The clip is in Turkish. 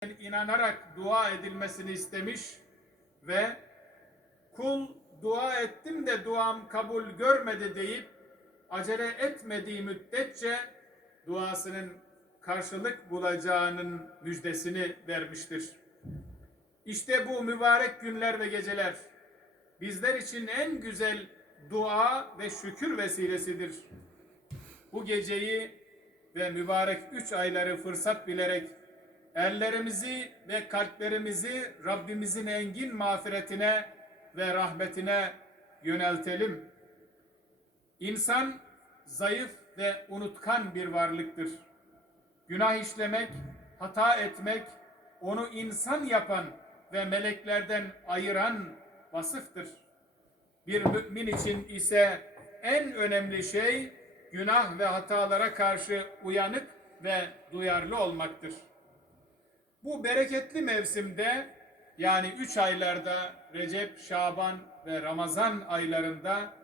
inanarak dua edilmesini istemiş ve kul dua ettim de duam kabul görmedi deyip acele etmediği müddetçe duasının karşılık bulacağının müjdesini vermiştir. İşte bu mübarek günler ve geceler bizler için en güzel dua ve şükür vesilesidir. Bu geceyi ve mübarek üç ayları fırsat bilerek ellerimizi ve kalplerimizi Rabbimizin engin mağfiretine ve rahmetine yöneltelim. İnsan zayıf ve unutkan bir varlıktır. Günah işlemek, hata etmek, onu insan yapan ve meleklerden ayıran vasıftır. Bir mümin için ise en önemli şey günah ve hatalara karşı uyanık ve duyarlı olmaktır. Bu bereketli mevsimde yani üç aylarda Recep, Şaban ve Ramazan aylarında